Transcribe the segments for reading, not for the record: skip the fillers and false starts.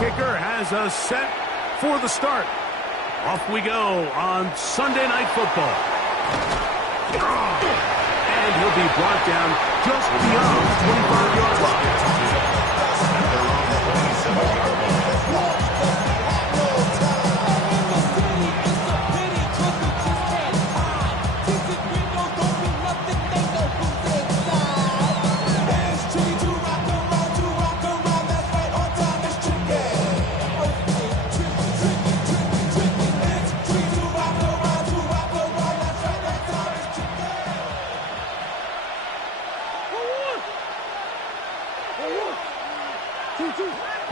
Kicker has us set for the start. Off we go on Sunday Night Football. And he'll be brought down just beyond the 25-yard line.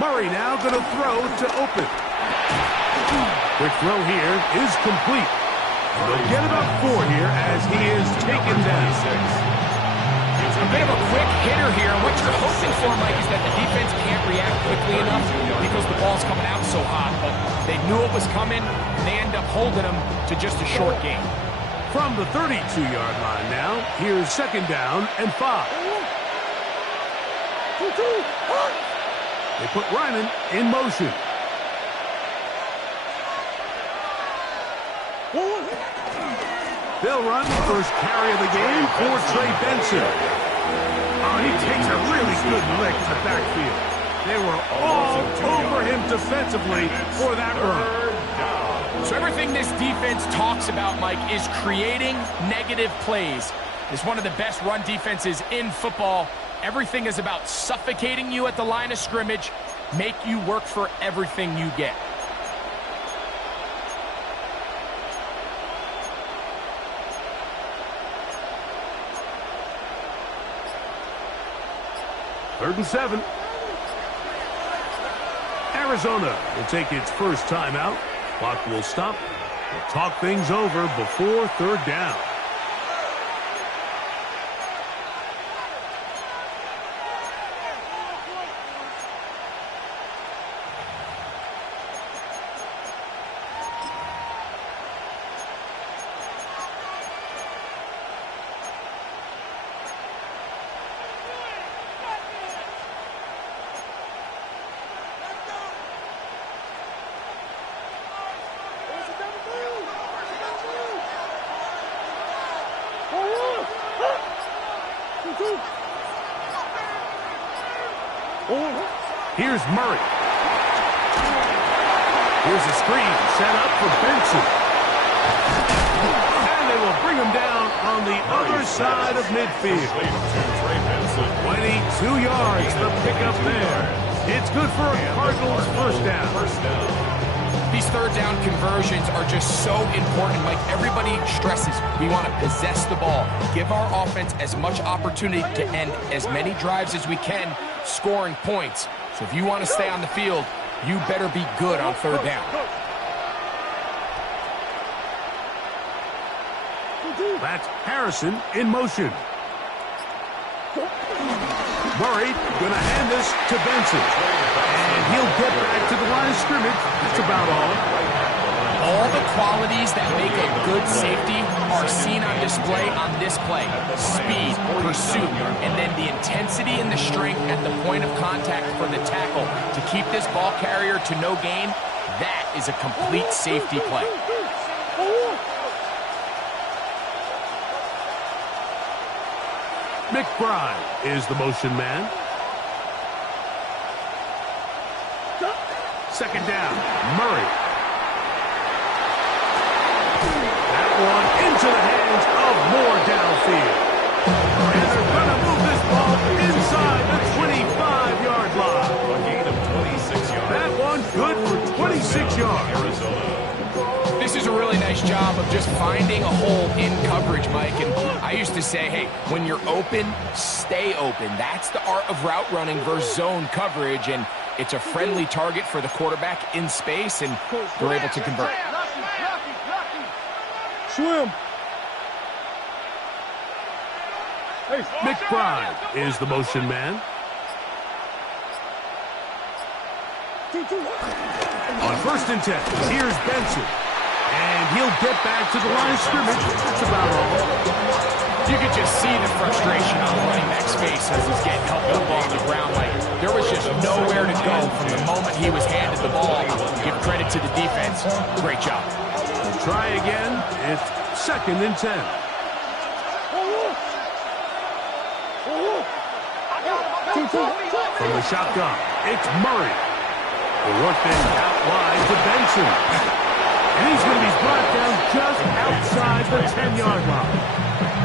Murray now going to throw to open. Quick throw here is complete. They'll get about 4 here as he is taken down. A bit of a quick hitter here. What you're hoping for, Mike, is that the defense can't react quickly enough because the ball's coming out so hot. But they knew it was coming, and they end up holding them to just a short gain. From the 32-yard line now, here's second down and 5. They put Ryman in motion. They'll run the first carry of the game for Trey Benson. Oh, he takes a really good lick in the backfield. They were all over him defensively for that run. So everything this defense talks about, Mike, is creating negative plays. It's one of the best run defenses in football. Everything is about suffocating you at the line of scrimmage, make you work for everything you get. Third and 7. Arizona will take its first timeout. Clock will stop. We'll talk things over before third down. Here's Murray. Here's a screen set up for Benson. And they will bring him down on the other side of midfield. 22 yards, the pickup there. It's good for a Cardinals first down. These third down conversions are just so important. Like everybody stresses, we want to possess the ball, give our offense as much opportunity to end as many drives as we can, scoring points. So if you want to stay on the field, you better be good on third down. That's Harrison in motion. Murray going to hand this to Benson. And he'll get back to the line of scrimmage. That's about all. All the qualities that make a good safety are seen on display on this play. Speed, pursuit, and then the intensity and the strength at the point of contact for the tackle to keep this ball carrier to no gain. That is a complete safety play. McBride is the motion man. Second down, Murray. That one into the hands of Moore downfield. And they're going to move this ball inside the 25-yard line. A gain of 26 yards. That one good for 26 yards. This is a really nice job of just finding a hole in coverage, Mike. And I used to say, hey, when you're open, stay open. That's the art of route running versus zone coverage. And it's a friendly target for the quarterback in space, and they're able to convert. Swim. McBride is the motion man. On first and 10, here's Benson. And he'll get back to the line of scrimmage. That's about all. You could just see the frustration on running back's face as he's getting helped up on the ground. Like, There was just nowhere to go from the moment he was handed the ball. Give credit to the defense. Great job. We'll try again. It's 2nd and 10. From the shotgun, it's Murray. The work then out wide to Benson. And he's going to be brought down just outside the 10-yard line.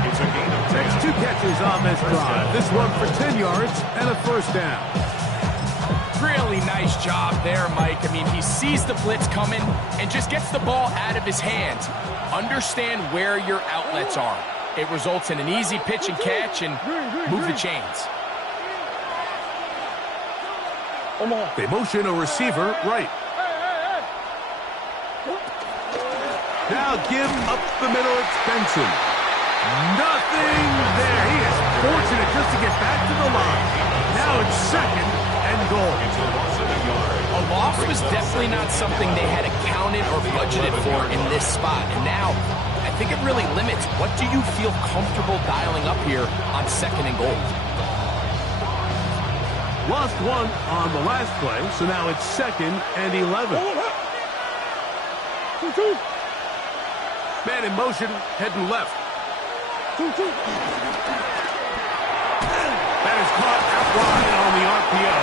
It's a gain of 10. Takes 2 catches on this drive. This one for 10 yards and a first down. Really nice job there, Mike. I mean, he sees the blitz coming and just gets the ball out of his hands. Understand where your outlets are. It results in an easy pitch and catch and move the chains. They motion a receiver right. Now give up the middle. It's Benson. Nothing there. He is fortunate just to get back to the line. Now it's 2nd and goal. A loss was definitely not something they had accounted or budgeted for in this spot. And now, I think it really limits what do you feel comfortable dialing up here on 2nd and goal. Lost 1 on the last play, so now it's 2nd and 11. Man in motion, heading left. That is caught out wide on the RPO.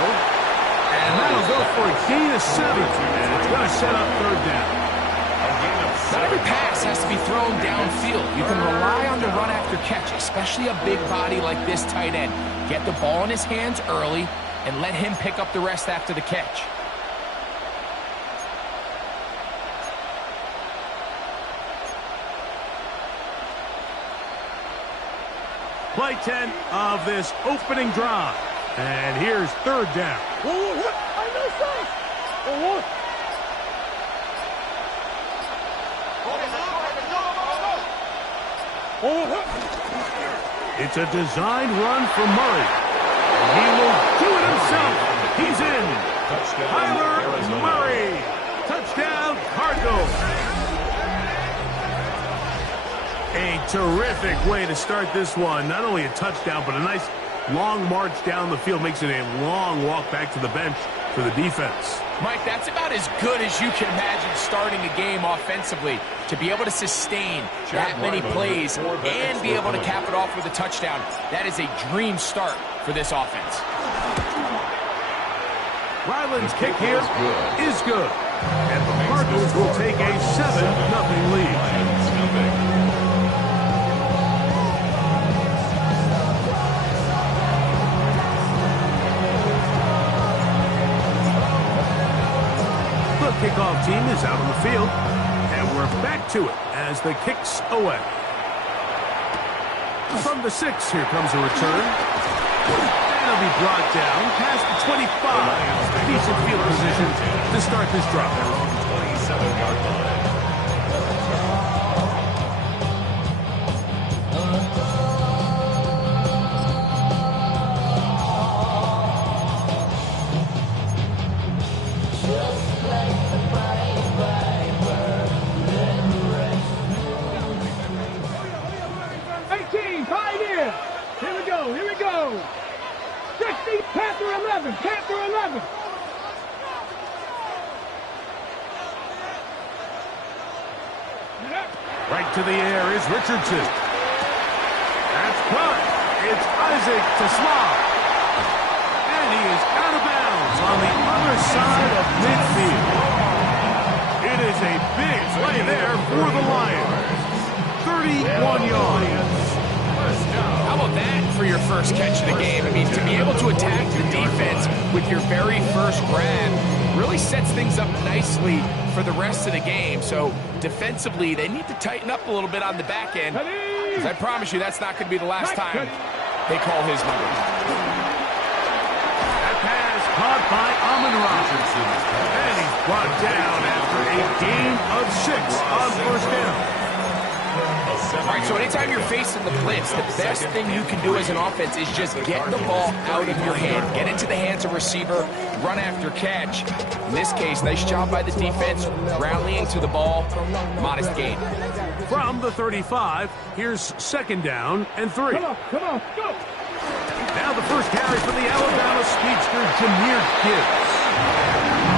And that'll go for a gain of 7. And it's going to set up 3rd down. Not every pass has to be thrown downfield. You can rely on the run after catch, especially a big body like this tight end. Get the ball in his hands early and let him pick up the rest after the catch. Play 10 of this opening drive. And here's 3rd down. It's a designed run for Murray. And he will do it himself. He's in. Kyler Murray. Touchdown, Cardinals. A terrific way to start this one. Not only a touchdown, but a nice long march down the field. Makes it a long walk back to the bench for the defense. Mike, that's about as good as you can imagine starting a game offensively. To be able to sustain that many plays and be able to cap it off with a touchdown, that is a dream start for this offense. Ryland's kick here is good. And the Cardinals will take a 7-0 lead. The kickoff team is out on the field, and we're back to it as the kick's away. From the 6, here comes a return. And it'll be brought down past the 25. Decent field position to start this drive. 27-yard line. Panther 11. Right to the air is Richardson. That's caught. It's Isaac to Small. And he is out of bounds on the other side of midfield. It is a big play there for the Lions. 31 yards. How about that for your first catch of the game? I mean, to be able to attack the defense with your very first grab really sets things up nicely for the rest of the game. So defensively, they need to tighten up a little bit on the back end. Because I promise you, that's not going to be the last time they call his number. That pass caught by Amon-Ra. And he's brought down after a gain of 6 on first down. All right, so anytime you're facing the blitz, the best thing you can do as an offense is just get the ball out of your hand. Get into the hands of receiver, run after catch. In this case, nice job by the defense, rallying to the ball, modest gain. From the 35, here's 2nd down and 3. Come on, go! Now the first carry for the Alabama speedster, Jahmyr Gibbs.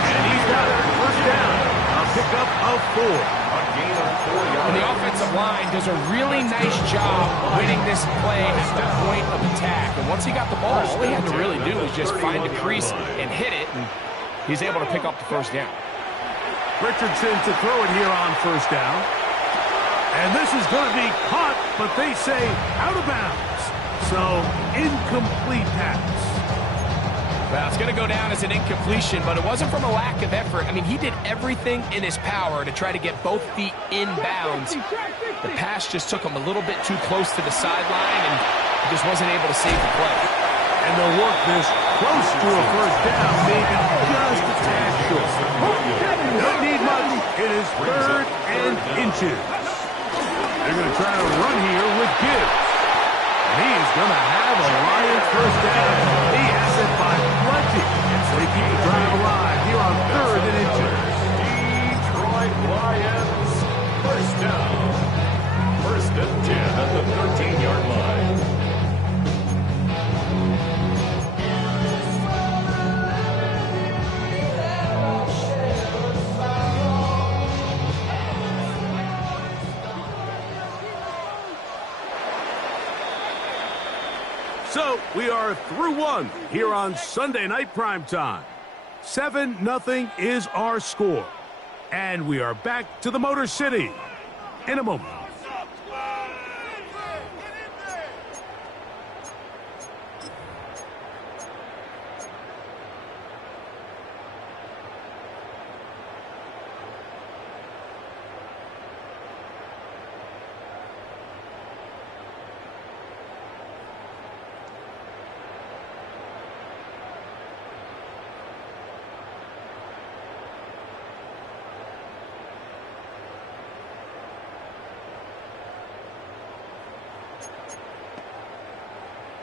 And he's got it, first down. A pickup of 4. A gain of 4 yards. And the offensive line does a really nice job winning this play at the point of attack. And once he got the ball, all he had to really do was just find a crease and hit it. And he's able to pick up the first down. Richardson to throw it here on first down. And this is going to be caught, but they say out of bounds. So, incomplete pass. Well, it's going to go down as an incompletion, but it wasn't from a lack of effort. I mean, he did everything in his power to try to get both feet in bounds. The pass just took him a little bit too close to the sideline, and he just wasn't able to save the play. And they'll work this close to a first down, maybe just a tad short. Don't need much. It is 3rd and inches. They're going to try to run here with Gibbs. And he's going to have a Lions first down. He has it by plenty. So they keep the drive alive here on 3rd and inches. Detroit Lions first down. 1st and 10 at the 13-yard line. So, we are through 1 here on Sunday Night Primetime. 7-0 is our score. And we are back to the Motor City in a moment.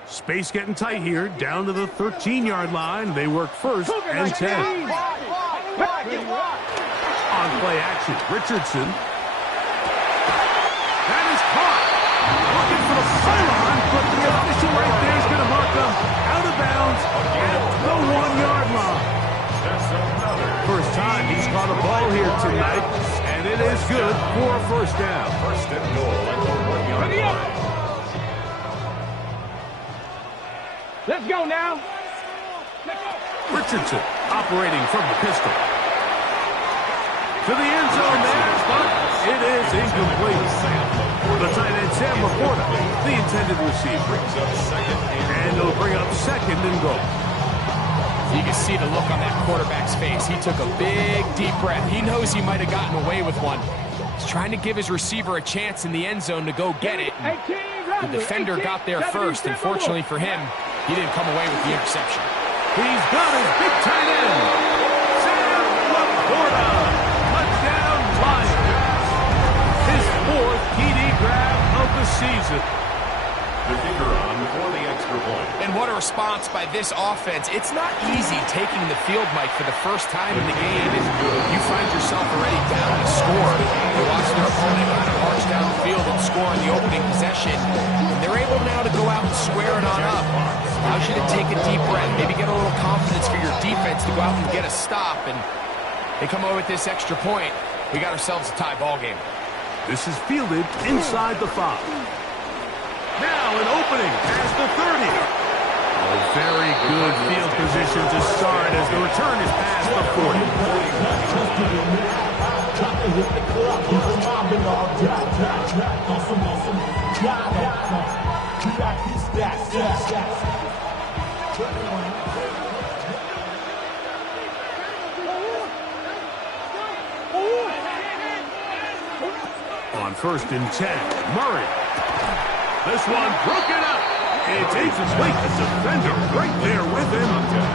Space getting tight here, down to the 13-yard line. They work 1st and 10. On play action, Richardson. That is caught. Looking for the sideline, but the official right there is going to mark them out of bounds at the 1-yard line. First time he's caught a ball here tonight, and it is good for a first down. 1st and goal at the 1-yard line. Let's go now. Richardson operating from the pistol. To the end zone there, but it is incomplete. The tight end, Sam Laporta, the intended receiver. And it'll bring up 2nd and goal. You can see the look on that quarterback's face. He took a big, deep breath. He knows he might have gotten away with one. He's trying to give his receiver a chance in the end zone to go get it. The defender got there first, and fortunately for him, he didn't come away with the interception. He's got his big tight end, Sam Laporta. Touchdown, Lions. His 4th TD grab of the season. The kicker on for the extra point. And what a response by this offense. It's not easy taking the field, Mike, for the first time in the game, and you find yourself already down to score. You watch their opponent kind of march down the field and score in the opening possession, and they're able now to go out and square it on up. Allows you to take a deep breath, maybe get a little confidence for your defense to go out and get a stop, and they come away with this extra point. We got ourselves a tie ball game. This is fielded inside the 5. Now an opening past the 30. A very good field position to start as the return is past the 40. On 1st and 10, Murray. This one broken up. It's incomplete. The defender right there with him.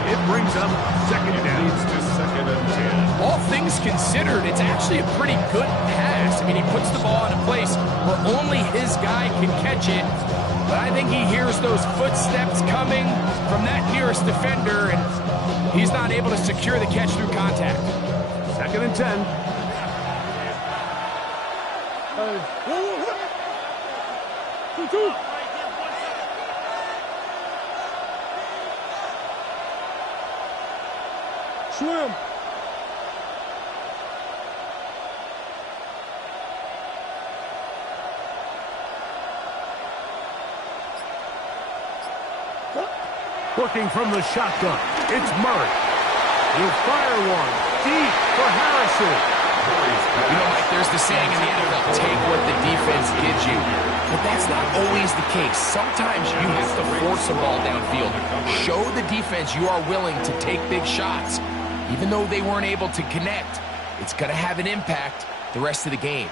It brings up 2nd down. To 2nd and 10. All things considered, it's actually a pretty good pass. I mean, he puts the ball in a place where only his guy can catch it. But I think he hears those footsteps coming from that nearest defender, and he's not able to secure the catch through contact. 2nd and 10. swim. Working from the shotgun, it's Murray. He'll fire one deep for Harrison. You know, Mike, there's the saying in the NFL, take what the defense gives you. But that's not always the case. Sometimes you have to force a ball downfield. Show the defense you are willing to take big shots. Even though they weren't able to connect, it's going to have an impact the rest of the game.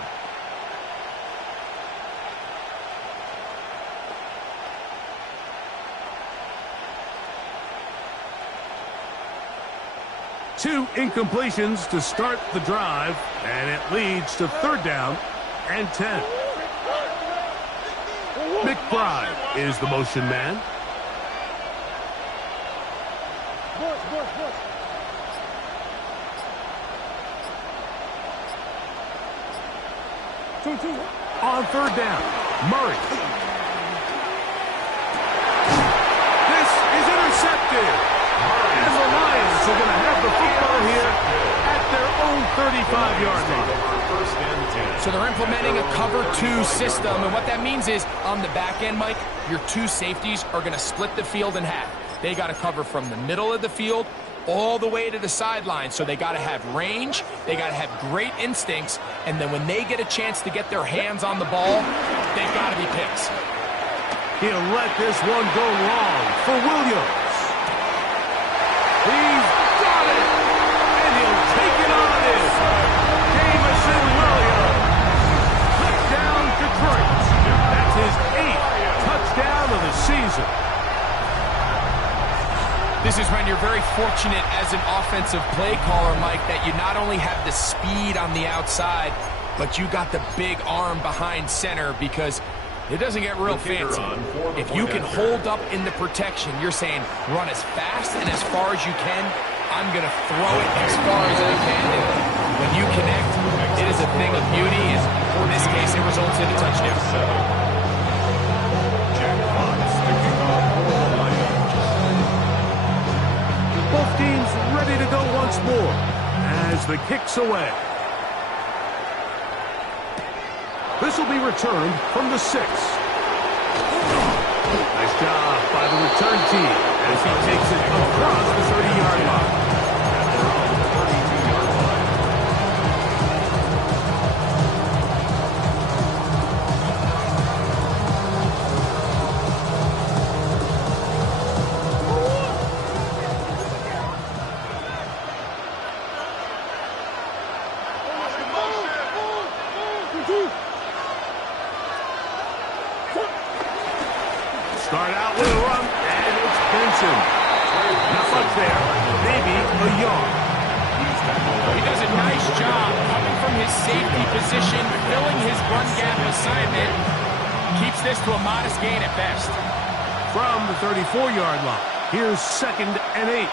Two incompletions to start the drive, and it leads to 3rd down and 10. McBride is the motion man. On 3rd down, Murray. This is intercepted. And the Lions are going to have the football here at their own 35-yard line. So they're implementing a cover 2 system, and what that means is on the back end, Mike, your 2 safeties are going to split the field in half. They got to cover from the middle of the field all the way to the sideline. So they got to have range, they got to have great instincts, and then when they get a chance to get their hands on the ball, they've got to be picks. He'll let this one go long for Williams. He's got it, and he'll take it on in. Jamison Williams. Touchdown, Detroit. That's his 8th touchdown of the season. This is when you're very fortunate as an offensive play caller, Mike, that you not only have the speed on the outside, but you got the big arm behind center, because it doesn't get real fancy. If you can hold up in the protection, you're saying run as fast and as far as you can. I'm going to throw it as far as I can. And when you connect, it is a thing of beauty. And in this case, it results in a touchdown. Both teams ready to go once more as the kick's away. This will be returned from the 6. Nice job by the return team as he takes it across the 30-yard line. Start out with a run, and it's Benson. Not much there, maybe a yard. He does a nice job coming from his safety position, filling his run gap assignment. Keeps this to a modest gain at best. From the 34-yard line, here's 2nd and 8.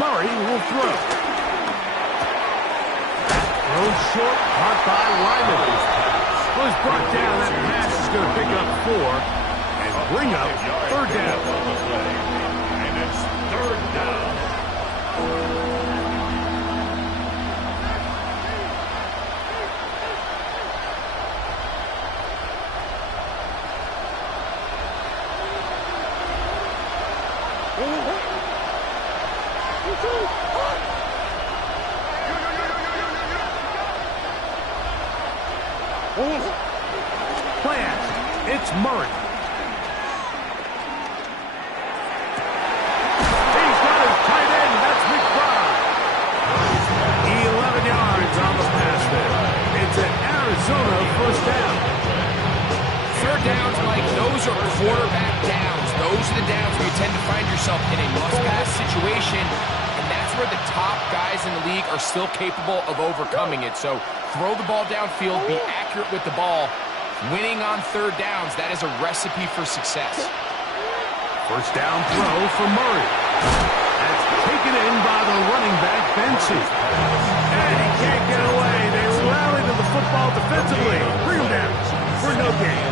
Murray will throw. Thrown short, caught by Lyman. Was brought down. That pass is going to pick up 4 and bring up 3rd down. And it's 3rd down. Plant. It's Murray. He's got his tight end. That's McBride. 11 yards on the pass there. It's an Arizona 1st down. 3rd downs, Mike, those are quarterback downs. Those are the downs where you tend to find yourself in a must-pass situation, and that's where the top guys in the league are still capable of overcoming it. So throw the ball downfield, be accurate with the ball. Winning on 3rd downs, that is a recipe for success. 1st down throw for Murray. That's taken in by the running back, Benson. And he can't get away. They rally to the football defensively. Bring him down for no gain.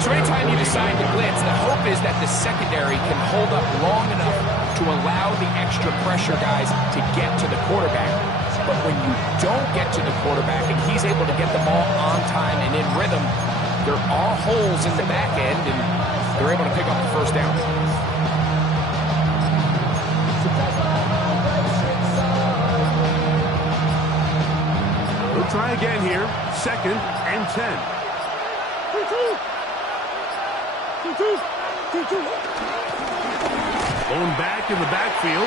So anytime you decide decide to blitz, the hope is that the secondary can hold up long enough to allow the extra pressure guys to get to the quarterback. But when you don't get to the quarterback and he's able to get the ball on time and in rhythm, there are holes in the back end, and they're able to pick up the first down. We'll try again here. 2nd and 10. Going back in the backfield.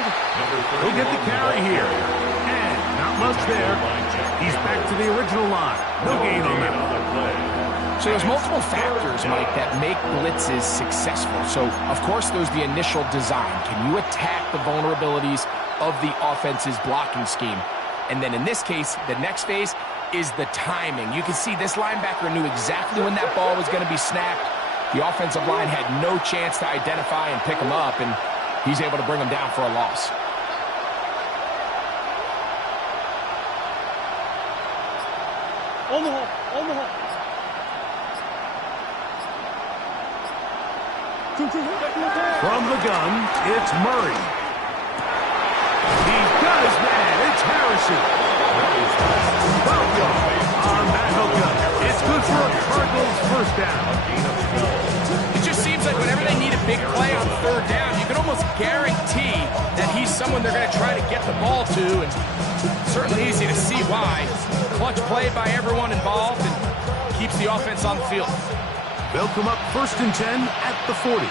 He'll get the carry here. And not much there. He's back to the original line. No gain on that. So there's multiple factors, Mike, that make blitzes successful. So, of course, there's the initial design. Can you attack the vulnerabilities of the offense's blocking scheme? And then in this case, the next phase is the timing. You can see this linebacker knew exactly when that ball was going to be snapped. The offensive line had no chance to identify and pick him up, and he's able to bring him down for a loss. On the hole, on the hole. From the gun, it's Murray. He's got his man. It's Harrison. 12 yards on that hookup. It's good for a Cardinals first down. It just seems like whenever they need a big play on 3rd down, you can almost guarantee that he's someone they're going to try to get the ball to, and certainly easy to see why. Clutch play by everyone involved and keeps the offense on the field. They'll come up 1st and 10 at the 40.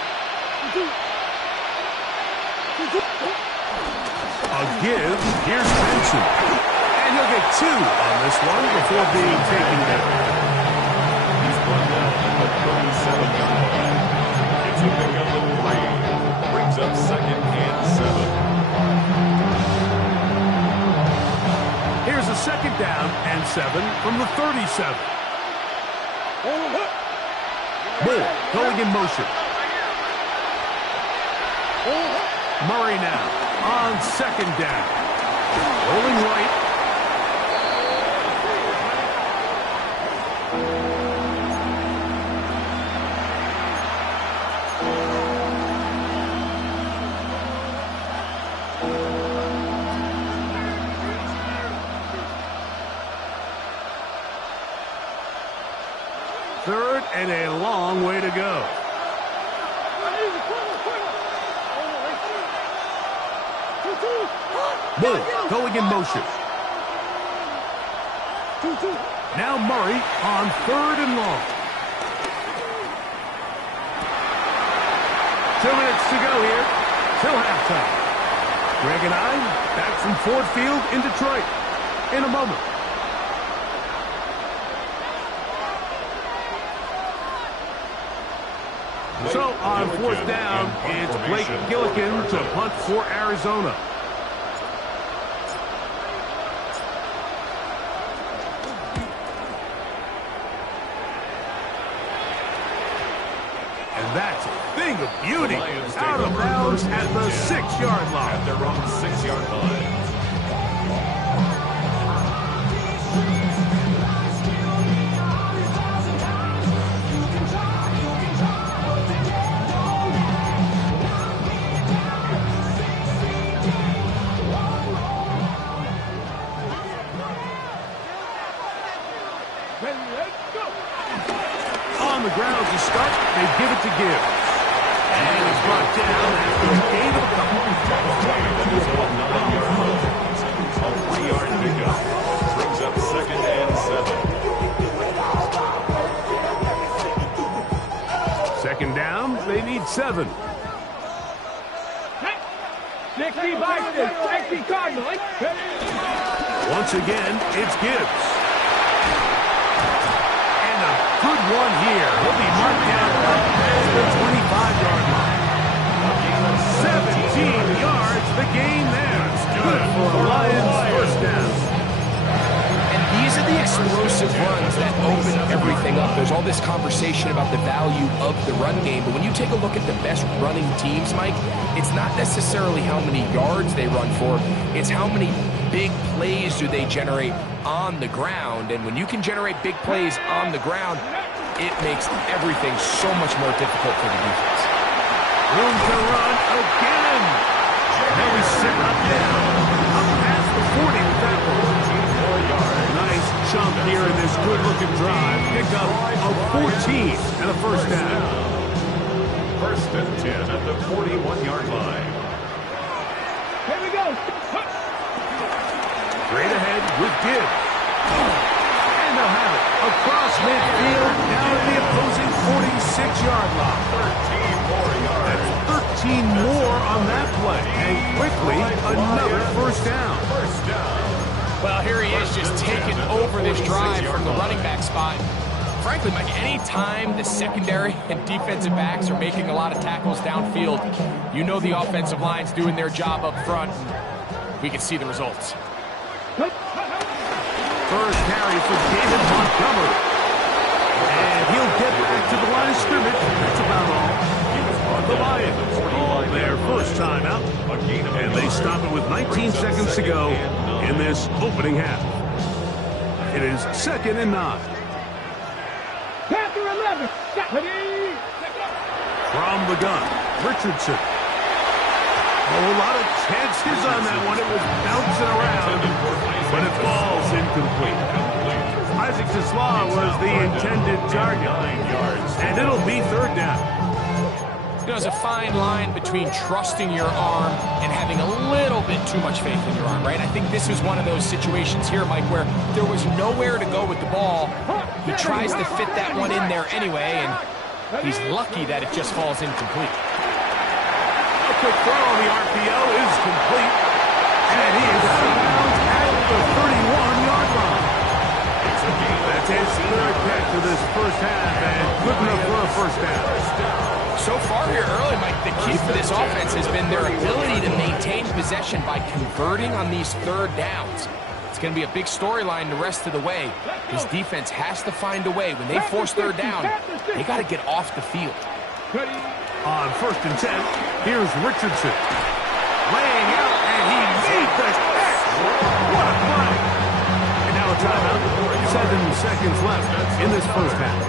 A give. Here's Benson. And he'll get 2 on this one before being taken down. He's brought down at the 37-yard line. It's a pickup of 3. Brings up 2nd and 7. Here's a 2nd down and 7 from the 37. Moore going in motion. Murray now on 2nd down. Rolling right. Third and a long way to go. Moore going in motion. Now Murray on 3rd and long. 2 minutes to go here till halftime. Greg and I back from Ford Field in Detroit in a moment. So on 4th down, it's Blake Gillikin to punt for Arizona. And that's a thing of beauty. Out of bounds at the 6-yard line. At their own 6-yard line. On the ground to start, they give it to Gibbs. And he's brought down after a gain of a couple. That is a 9-yard line. A 3-yard pickup. Brings up 2nd and 7. 2nd down, they need 7. 60 Vikings, 60 Cardinals. Once again, it's Gibbs. And a good one here. He'll be marked down at the 25-yard line. 17 yards, the gain there. Good for the Lions' first down. And these are the explosive runs that open everything up. There's all this conversation about the value of the run game, but when you take a look at the best running teams, Mike, it's not necessarily how many yards they run for, it's how many big plays do they generate on the ground. And when you can generate big plays on the ground, it makes everything so much more difficult for the defense. Room to run again. Now we sit up down. Up past the 40 with that one. Nice chunk here in this good-looking drive. Pick up a 14 and a first down. First and 10 at the 41-yard line. Here we go. Straight ahead with Gibbs. And they'll have it across midfield down to the opposing 46-yard line. 13 more yards. That's 13 more on that play. And quickly, another first down. First down. Well, here he is just taking over this drive from the running back spot. Frankly, Mike, any time the secondary and defensive backs are making a lot of tackles downfield, you know the offensive line's doing their job up front. We can see the results. First carry for David Montgomery. And he'll get back to the line of scrimmage. That's about all. The Lions on their first time out. And they stop it with 19 seconds to go in this opening half. It is 2nd and 9. Panther 11. From the gun, Richardson. A lot of chances on that one. It was bouncing around, but it falls incomplete. Isaac Tesla was the intended target, and it'll be 3rd down. You know, there's a fine line between trusting your arm and having a little bit too much faith in your arm, right? I think this was one of those situations here, Mike, where there was nowhere to go with the ball. He tries to fit that one in there anyway, and he's lucky that it just falls incomplete. A quick throw on the RPO is complete, and he is out of bounds at the 31-yard line. That's his 3rd catch of this first half, and good enough for a first down. So far here early, Mike, the key for this offense has been their ability to maintain possession by converting on these 3rd downs. It's going to be a big storyline the rest of the way. This defense has to find a way. When they force 3rd down, they got to get off the field. On 1st and 10, here's Richardson. Laying out, and he made the catch. What a play. And now a timeout. 7 seconds left in this first half.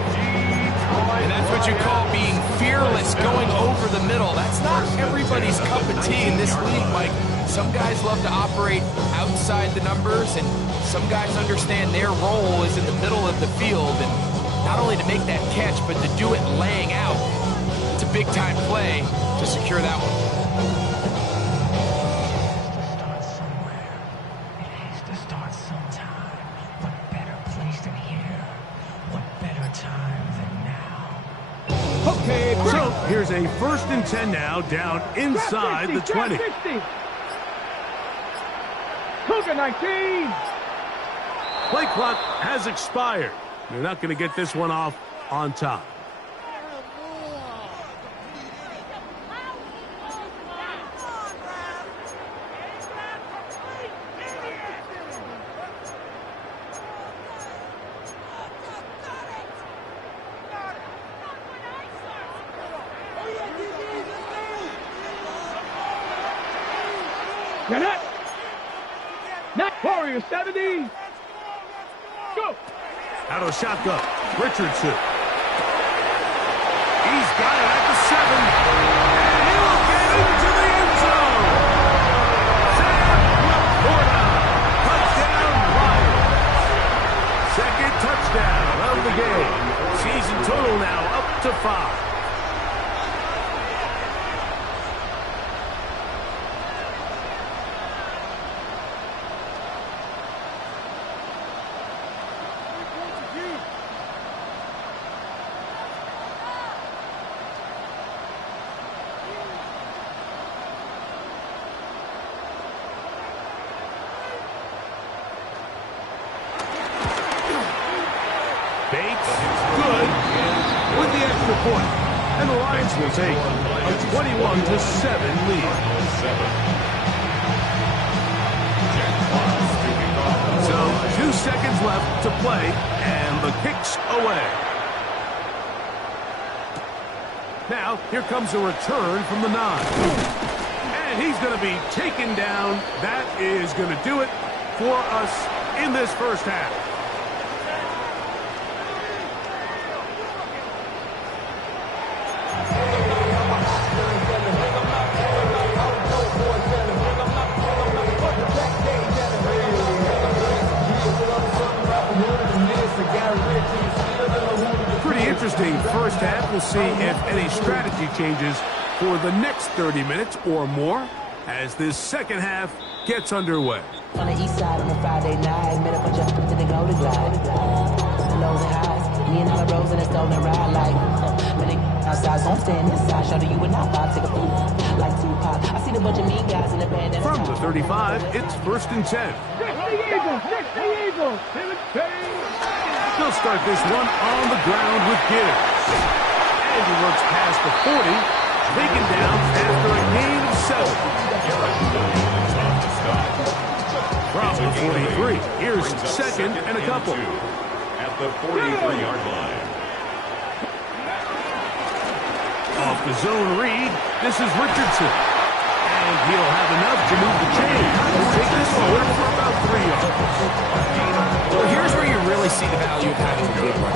And that's what you call being fearless, going over the middle. That's not everybody's cup of tea in this league, Mike. Some guys love to operate outside the numbers, and some guys understand their role is in the middle of the field. And not only to make that catch, but to do it laying out. It's a big-time play to secure that one. So here's a 1st and 10 now, down inside the 20. Cougar 19. Play clock has expired. They're not going to get this one off on top. Get it. Not Warrior 70. Go. Out of the shotgun, Richardson. He's got it at the 7. And he'll get into the end zone. Sam Laporta. Touchdown, Lions. 2nd touchdown of the game. Season total now up to 5. Point. And the Lions will take a 21-7 lead. So 2 seconds left to play, and the kick's away. Now, here comes a return from the 9. And he's going to be taken down. That is going to do it for us in this first half. interesting first half. We'll see if any strategy changes for the next 30 minutes or more as this second half gets underway. On the east side on a Friday night, met a bunch of to the Golden Glide. The lows and highs, me and all the roads in a stolen ride like when outside, so I'm staying inside. Show you would not buy, take a food like Tupac. I see the bunch of mean guys in the band. From the 35, it's 1st and 10. They'll start this one on the ground with Gibbs. And he works past the 40, taken down after a gain of 7. From the 43, here's second and a couple. At the 43-yard line. Off the zone read, this is Richardson. And he'll have enough to move the chains. He'll take this forward for about 3 yards. Well, here's where you really see the value of having a good run.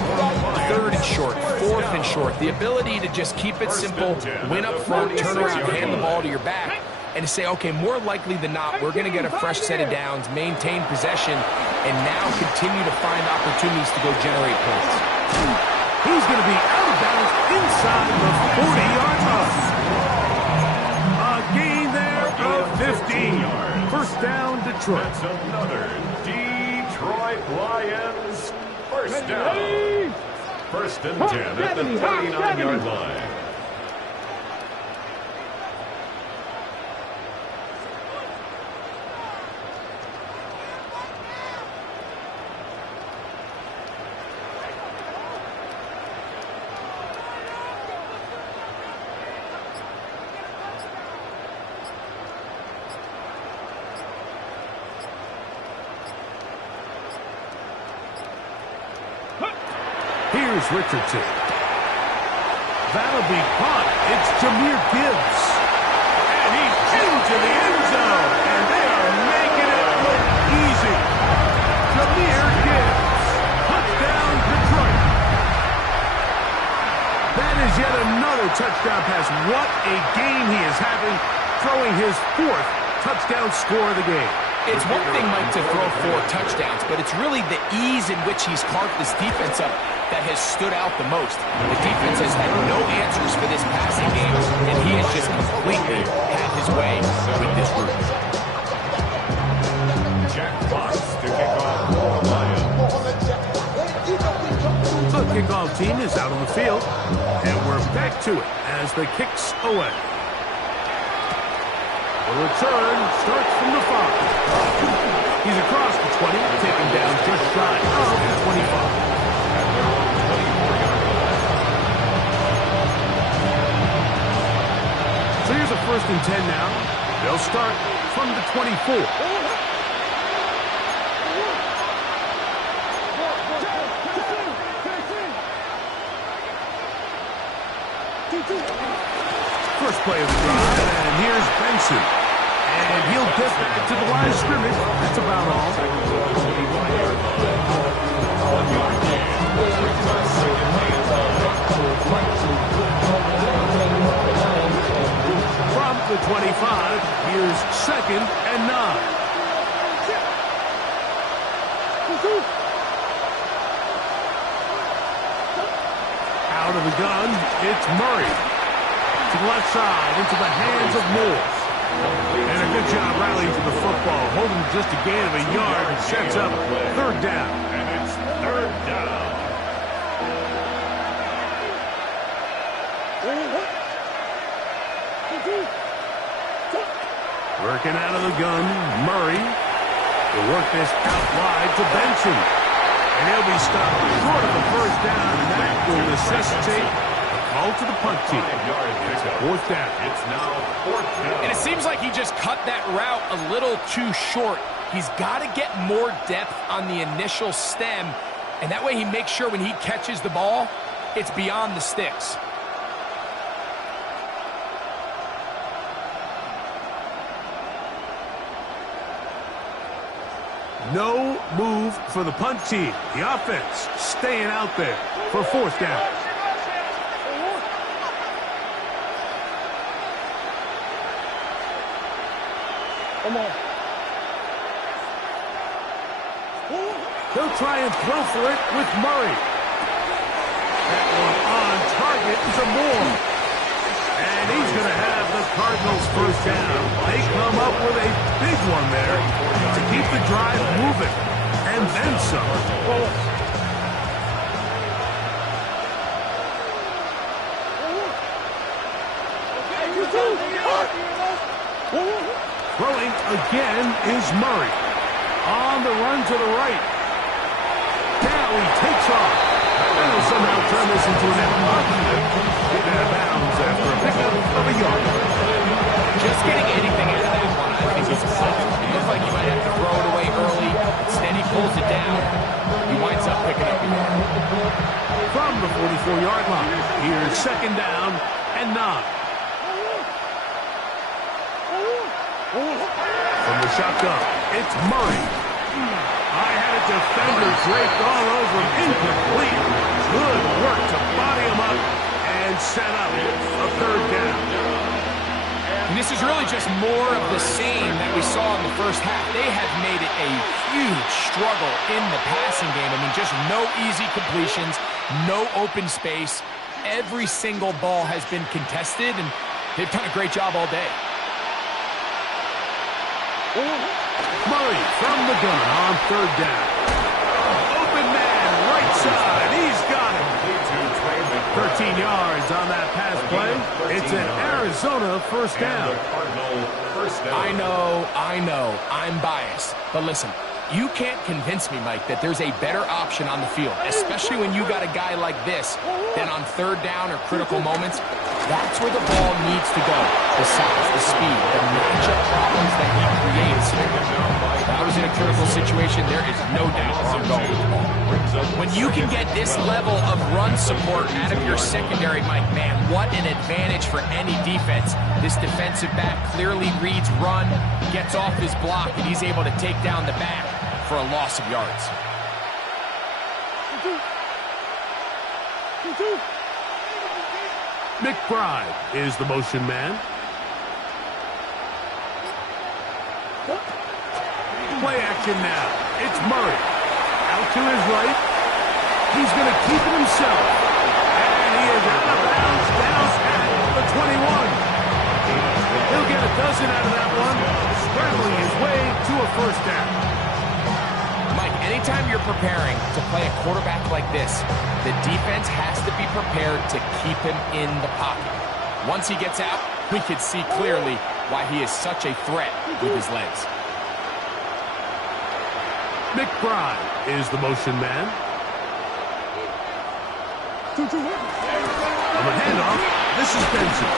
3rd and short, 4th and short. The ability to just keep it simple, win up front, turn around, hand the ball to your back, and to say, okay, more likely than not, we're going to get a fresh set of downs, maintain possession, and now continue to find opportunities to go generate points. He's going to be out of bounds inside the 40-yard line. A gain there of 15. First down, Detroit. That's another Detroit Lions first down. 1st and 10 at the 39-yard line. Here's Richardson. That'll be caught. It's Jahmyr Gibbs. And he's into the end zone. And they are making it look easy. Jahmyr Gibbs. Touchdown, Detroit. That is yet another touchdown pass. What a game he is having, throwing his 4th touchdown score of the game. It's one thing, Mike, to throw 4 touchdowns, but it's really the ease in which he's carved this defense up that has stood out the most. The defense has had no answers for this passing game, and he has just completely had his way with this group. Jack Fox to kick off for the Lions. The kickoff team is out on the field, and we're back to it as the kick's away. The return starts from the 5. He's across the 20, taken down just shy of the 25. So here's a 1st and 10 now. They'll start from the 24. First play of the drive, and here's Benson. And he'll get back to the line of scrimmage. That's about all. From the 25, here's 2nd and 9. Out of the gun, it's Murray. To the left side, into the hands of Moore. And a good job rallying to the football, holding just a gain of a yard and sets up 3rd down. And it's 3rd down. Working out of the gun, Murray will work this out wide to Benson. And he'll be stopped short of the 1st down, and that will necessitate a call to the punt team. 4th down. It's now 4th down. And it seems like he just cut that route a little too short. He's got to get more depth on the initial stem, and that way he makes sure when he catches the ball, it's beyond the sticks. No move for the punt team. The offense staying out there for 4th down. Come on. He'll try and throw for it with Murray. That one some more. And he's going to have the Cardinals first down. They come up with a big one there to keep the drive moving. And then some. Throwing again is Murray. On the run to the right. Now he takes off. And he'll somehow turn this into an out of bounds after a pickup of a yard. Just getting anything out of that one, I think is perfect. It looks like he might have to throw it away early. Instead, he pulls it down. He winds up picking up a yard. From the 44-yard line, here's second down and 9. From the shotgun, it's Murray. I had a defender draped all over him, incomplete. Good work to body him up and set up a third down. And this is really just more of the same that we saw in the first half. They have made it a huge struggle in the passing game. I mean, just no easy completions, no open space. Every single ball has been contested, and they've done a great job all day. Murray from the gun on third down. Open man, right side. He's got him. 13 yards on that pass play. It's an Arizona first down. I know, I'm biased. But listen, you can't convince me, Mike, that there's a better option on the field, especially when you got a guy like this, than on third down or critical moments. That's where the ball needs to go. The size, the speed, the matchup problems that he creates. If I was in a critical situation, there is no doubt where I'm going with the ball. When you can get this level of run support out of your secondary, Mike, man, what an advantage for any defense. This defensive back clearly reads run, gets off his block, and he's able to take down the back for a loss of yards. McBride is the motion man. Play action now. It's Murray. Out to his right. He's going to keep it himself. And he is out of bounds down at the 21. He'll get a dozen out of that one, scrambling his way to a first down. Mike, anytime you're preparing to play a quarterback like this, the defense has to be prepared to keep him in the pocket. Once he gets out, we can see clearly why he is such a threat with his legs. McBride is the motion man. On the handoff, this is Benson.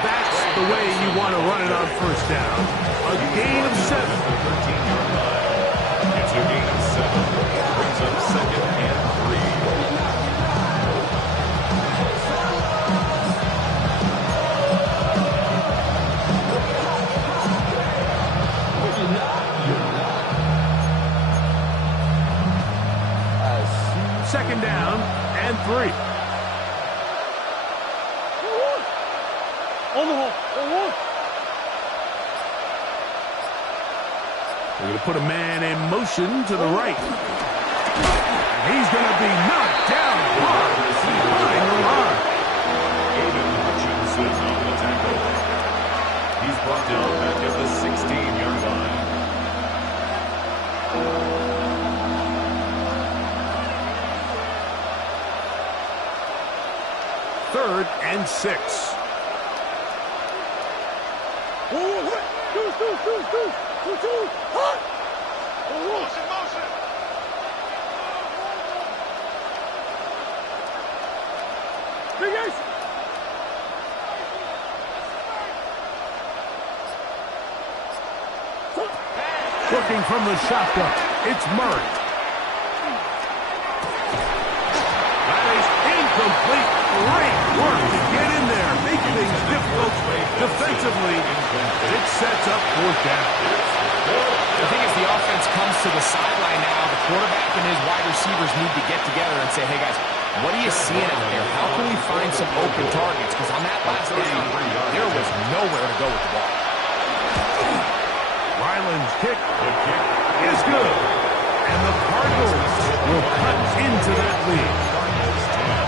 That's the way you want to run it on first down. A gain of 7. It's a gain of 7. Brings up second and 3. Second down and 3. We're going to put a man in motion to the right. And he's going to be knocked down hard. Aiden Hutchinson on the tackle. He's brought down back at the 16-yard line. Third and 6. Looking from the shotgun, it's Murray. That is incomplete. Great work to get in there, make things difficult defensively. It sets up fourth down. The thing is, the offense comes to the sideline now. The quarterback and his wide receivers need to get together and say, hey, guys, what are you seeing out there? How can we find some open targets? Because on that last down, there was nowhere to go with the ball. Ryland's kick is good. And the Cardinals will cut into that lead.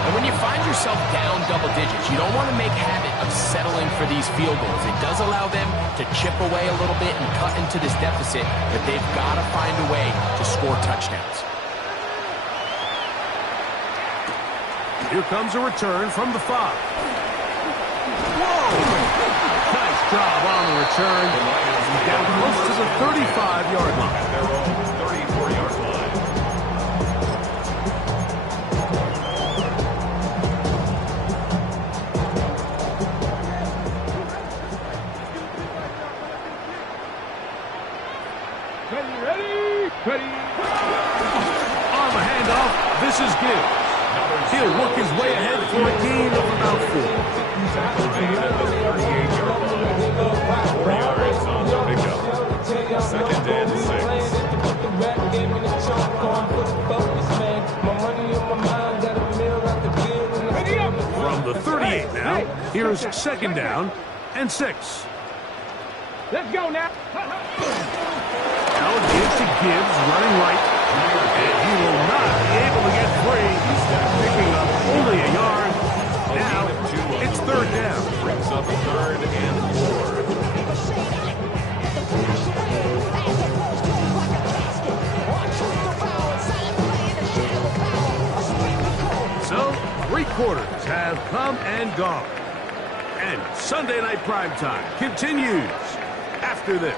And when you find yourself down double digits. You don't want to make habit of settling for these field goals. It does allow them to chip away a little bit and cut into this deficit, but they've got to find a way to score touchdowns. Here comes a return from the 5. Whoa! Nice job on the return. Down close to the 35-yard line. Their own 34-yard line. Ready. On the handoff, this is Gibbs. He'll work his way ahead for a gain of about 4. Tackle made at the 38-yard line. 4 yards on the pickup. 2nd and 6. From the 38 now, here's 2nd down and 6. Let's go now. Now it gives to Gibbs running right. And he will not be able to get free. Picking up only a yard. Now it's 3rd down. Brings up 3rd and 4. So 3 quarters have come and gone. And Sunday Night Primetime continues after this.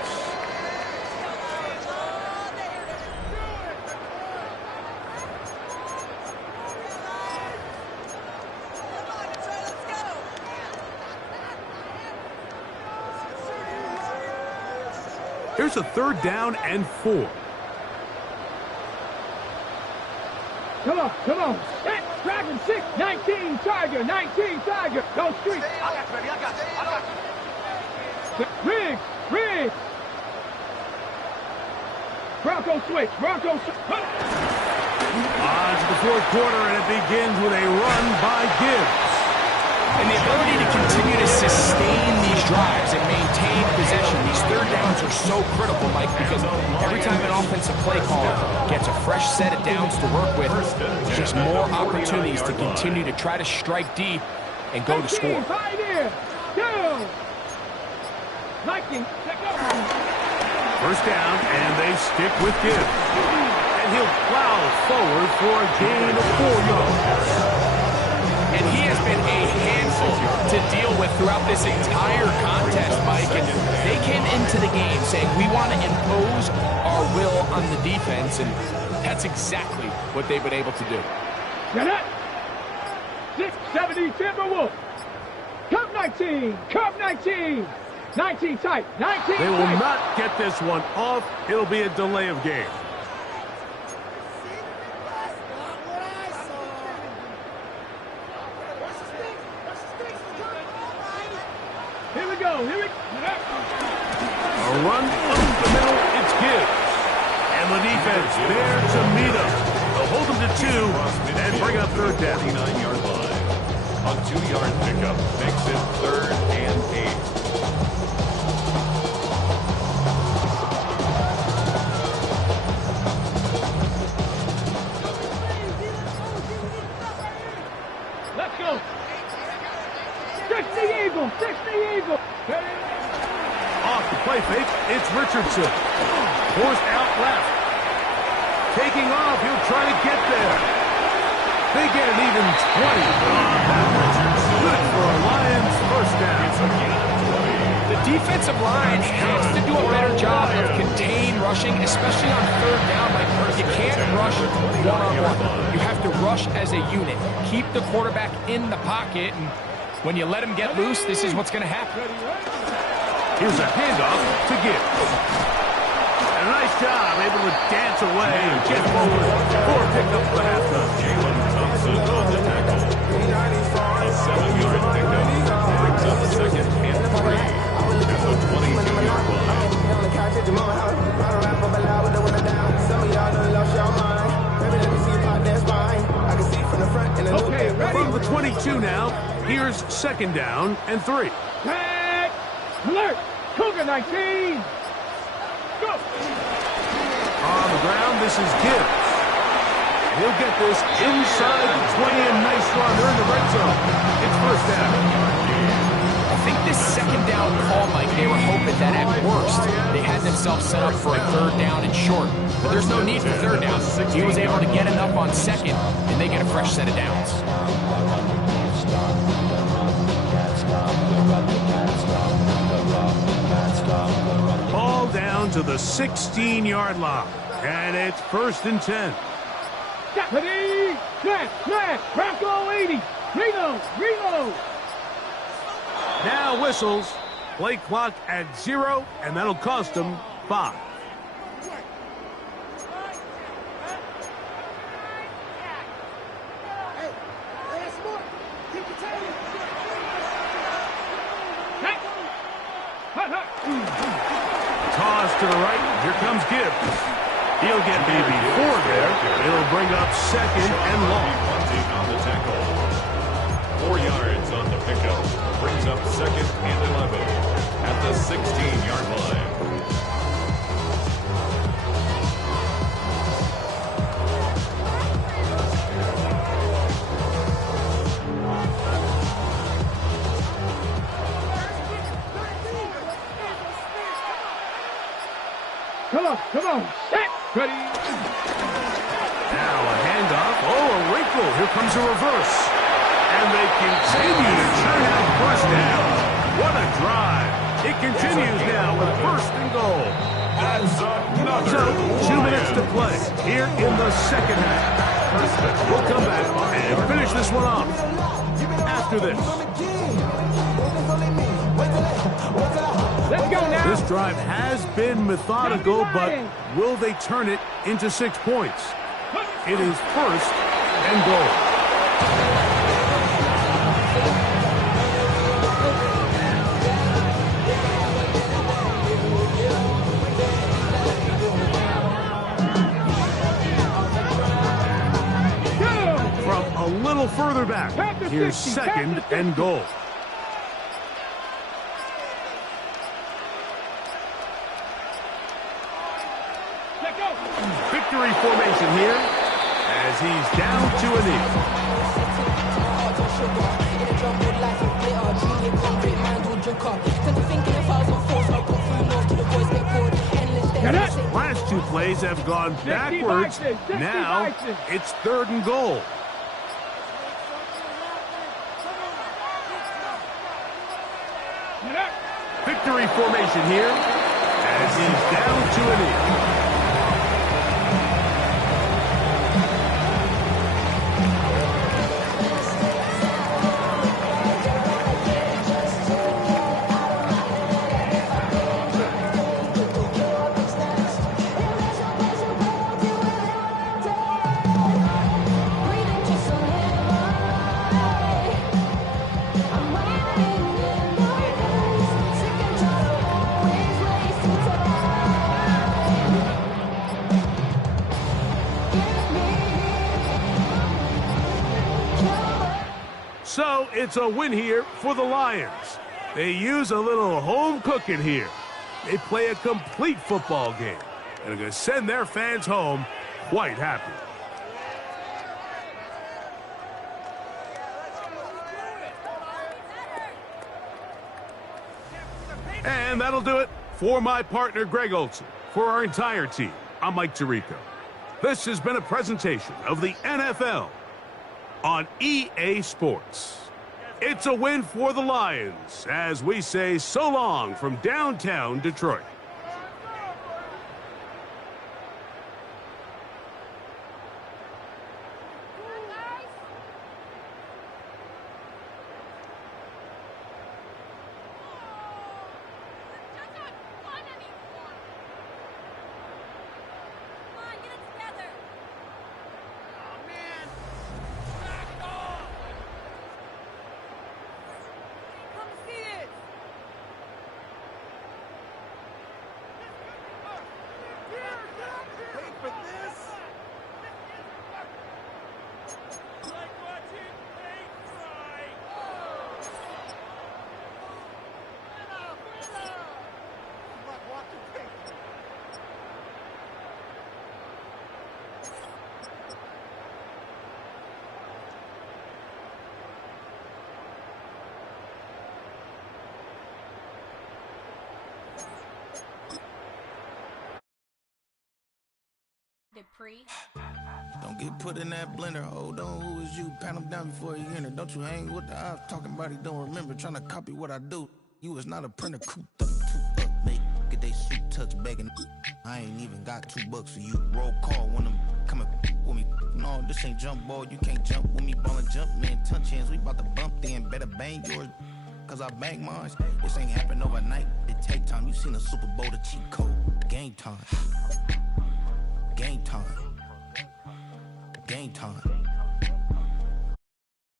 Here's a 3rd down and 4. Come on. Hit, Dragon 6, 19, Tiger, 19, Tiger. Go street. I got you. Riggs. Bronco switch. On to the 4th quarter, and it begins with a run by Gibbs. And the ability to continue to sustain these drives and maintain possession, these 3rd downs are so critical, Mike, because every time an offensive play caller gets a fresh set of downs to work with, just more opportunities to continue to try to strike deep and go to score. Right here. Go. Viking, take over. 1st down, and they stick with Gibbs. And he'll plow forward for a gain of 4 yards. And he has been a handful to deal with throughout this entire contest, Mike. And they came into the game saying, we want to impose our will on the defense, and that's exactly what they've been able to do. Get it? 670 Timberwolves. Cup 19. 19 tight. 19 They will tight. not get this one off. It'll be a delay of game. Here we go. A run up the middle, it's Gibbs. And the defense there to meet him. They'll hold him to 2 and bring up 3rd down. 39-yard line. A 2-yard pickup makes it 3rd and 8. Let's go. 60 Eagle. Off the play fake, it's Richardson. Forced out left. Taking off, he'll try to get there. They get an even 20. Good for a Lions 1st down. The defensive line has to do a better job of contained rushing, especially on 3rd down. Like, you can't rush one-on-one. You have to rush as a unit. Keep the quarterback in the pocket, and when you let him get loose, this is what's going to happen. Here's a handoff to Gibbs. And a nice job, able to dance away and get forward for a pickup for halftime. Jalen Thompson on the tackle. A 7-yard pickup brings up 2nd and 3 at the 22-yard line. Okay, ready? From the 22 now, here's 2nd down and 3. Tag. Alert. Cougar 19. Go. On the ground, this is Gibbs. He'll get this inside the 20, and nice run on. They're in the red zone. It's first down. I think this second down call, Mike, they were hoping that at worst they had themselves set up for a third down and short. But there's no need for third down. He was able to get enough on second, and they get a fresh set of downs. Ball down to the 16-yard line. And it's first and 10. Ready, snap, Bronco 80. Reload. Now whistles. Play clock at 0, and that'll cost them 5. Toss to the right. Here comes Gibbs. He'll get maybe 4 there. It'll bring up second and long. Punting on the tackle. 4 yards on the pickup. Brings up second and 11 at the 16-yard line. Come on. Set. Ready. Now a handoff. Oh, a wrinkle. Here comes a reverse. And they continue to churn out first down. What a drive. It continues now with first and goal. So, 2 minutes to play here in the second half. We'll come back and finish this one off after this. Let's go now. This drive has been methodical, but will they turn it into 6 points? It is first and goal. From a little further back, here's second and goal. Victory formation here as he's down to a knee. Last 2 plays have gone backwards. Now it's third and goal. Victory formation here as he's down to a knee. So it's a win here for the Lions. They use a little home cooking here. They play a complete football game and are going to send their fans home quite happy. And that'll do it for my partner, Greg Olson. For our entire team, I'm Mike Tirico. This has been a presentation of the NFL on EA Sports. It's a win for the Lions as we say so long from downtown Detroit. Dupree. Don't get put in that blender. Hold on, who is you? Pat him down before you enter. Don't you hang with the ops talking about he don't remember. Trying to copy what I do. You was not a printer. Cooped up, toot up, make get they suit touch begging. I ain't even got $2 for you. Roll call when I'm coming with me. No, this ain't jump ball. You can't jump with me. Ballin' jump, man. Touch hands. We bout to bump then. Better bang yours. Cause I bang mine. This ain't happen overnight. It take time. You seen the Super Bowl, the cheat code. Game time. Game time. Game time.